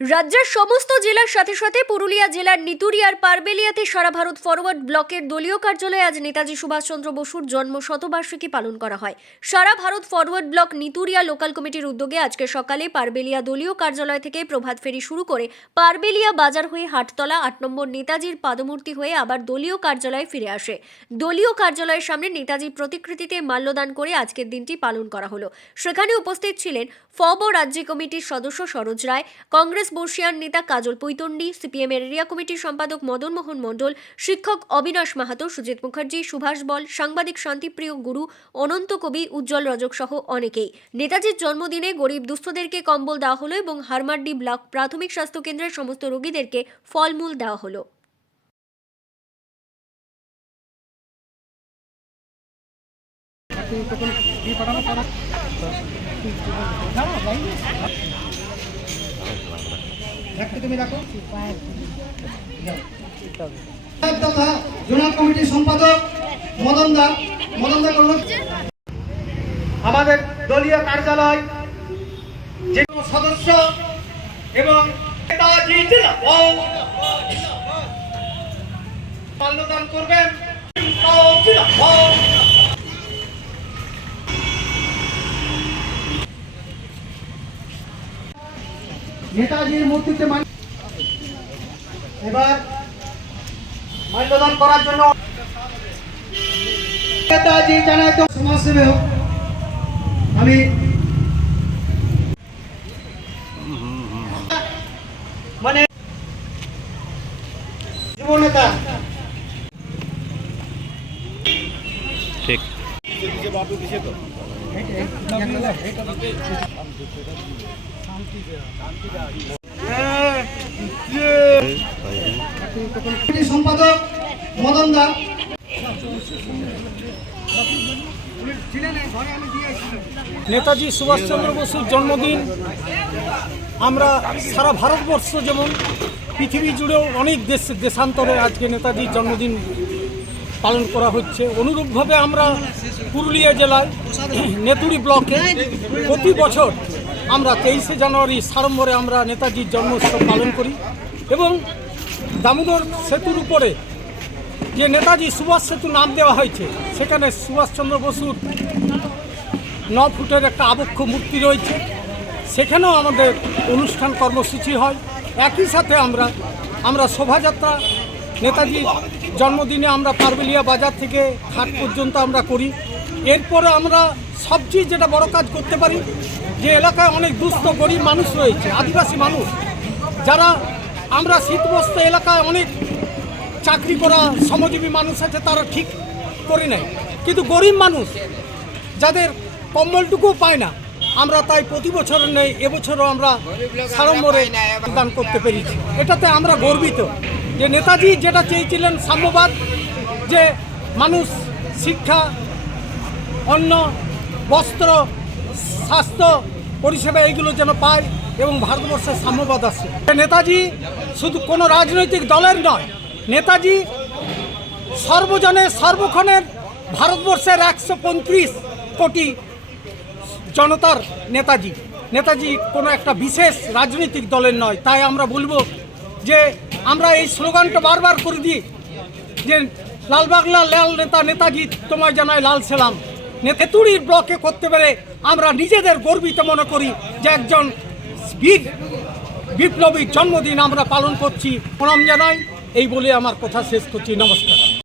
রাজ্যের সমস্ত জেলার সাথে সাথে পুরুলিয়া জেলার নিতুরিয়ার পারবেলিয়াতে সারা ভারত ফরওয়ার্ড ব্লকের দলীয় কার্যালয়ে আজ নেতাজি সুভাষচন্দ্র বসুর জন্ম শতবার্ষিকী পালন করা হয়। সারা Bharat Forward Bloc Neturia local কমিটির উদ্যোগে আজকে সকালে পারবেলিয়া দলীয় কার্যালয় থেকে প্রভাত ফেরি শুরু করে পারবেলিয়া বাজার হয়ে হাটতলা আট নম্বর নেতাজির পাদমূর্তি হয়ে আবার দলীয় কার্যালয়ে ফিরে আসে। দলীয় কার্যালয়ের সামনে নেতাজির প্রতিকৃতিতে মাল্যদান করে আজকের দিনটি পালন করা হলো। সেখানে উপস্থিত ছিলেন ফব রাজ্য কমিটির সদস্য সরোজ রায়, কংগ্রেস বর্ষিয়ান নেতা কাজল পৈতন্ডি সিপিএম এর এরিয়া কমিটির সম্পাদক মদন মোহন মণ্ডল, শিক্ষক অবিনাশ মাহাতো, সুজিত মুখার্জি, সুভাষ বল, সাংবাদিক শান্তিপ্রিয় গুরু, অনন্ত কবি, উজ্জ্বল রজক সহ অনেকেই। নেতাজির জন্মদিনে গরিব দুস্থদেরকে কম্বল দেওয়া হলো এবং হারমাড্ডি ব্লক প্রাথমিক স্বাস্থ্য কেন্দ্রের সমস্ত রোগীদেরকে ফলমূল দেওয়া হলো। তথা জোনাল কমিটির সম্পাদক মদন দা মদন দা করল আমাদের দলীয় কার্যালয় যে কোনো সদস্য এবং। মাল্যদান করবেন। নেতাজির মূর্তিতে এবার মাল্যদান করার জন্য নেতাজি জানায় তো সমাজসেবী হোক। আমি মানে যুব ঠিক। কমিটির সম্পাদক মদন দা নেতাজি সুভাষচন্দ্র বসুর জন্মদিন। আমরা সারা ভারতবর্ষ যেমন পৃথিবী জুড়েও অনেক দেশ দেশান্তরে আজকে নেতাজির জন্মদিন পালন করা হচ্ছে। অনুরূপভাবে আমরা পুরুলিয়া জেলায় নেতুরি ব্লকে প্রতি বছর আমরা তেইশে জানুয়ারি সাড়ম্বরে আমরা নেতাজির জন্মোৎসব পালন করি এবং দামোদর সেতুর উপরে যে নেতাজি সুভাষ সেতু নাম দেওয়া হয়েছে, সেখানে সুভাষচন্দ্র বসুর ন ফুটের একটা আবক্ষ মূর্তি রয়েছে। সেখানেও আমাদের অনুষ্ঠান কর্মসূচি হয়। একই সাথে আমরা আমরা শোভাযাত্রা নেতাজির জন্মদিনে আমরা পারবেলিয়া বাজার থেকে ঘাট পর্যন্ত আমরা করি। এরপরে আমরা সবচেয়ে যেটা বড় কাজ করতে পারি, যে এলাকায় অনেক দুস্থ, গরিব মানুষ রয়েছে, আদিবাসী মানুষ। যারা আমরা শীতবস্ত এলাকায় অনেক চাকরি করা শ্রমজীবী মানুষ আছে, তারা ঠিক করে নেয়। কিন্তু গরিব মানুষ যাদের কম্বলটুকুও পায় না, আমরা তাই প্রতি বছর নেই এবছরও আমরা সাড়ম্বরে দান করতে পেরেছি। এটাতে আমরা গর্বিত। যে নেতাজি যেটা চেয়েছিলেন সাম্যবাদ, যে মানুষ, শিক্ষা, অন্ন, বস্ত্র, স্বাস্থ্য পরিষেবা এইগুলো যেন পায় এবং ভারতবর্ষের সাম্যবাদ আছে। নেতাজি শুধু কোনো রাজনৈতিক দলের নয়, নেতাজি সর্বজনের সর্বক্ষণের ভারতবর্ষের একশো পঁয়ত্রিশ কোটি জনতার নেতাজি। নেতাজি কোনো একটা বিশেষ রাজনৈতিক দলের নয়, তাই আমরা বলব যে আমরা এই স্লোগানটা বারবার করে দিই যে লালবাগলা লাল নেতা নেতাজি তোমায় জানায় লাল সেলাম। নেতেতুরির ব্লকে করতে পেরে আমরা নিজেদের গর্বিত মনে করি যে একজন বীর বিপ্লবীর জন্মদিন আমরা পালন করছি। প্রণাম জানাই, এই বলে আমার কথা শেষ করছি। নমস্কার।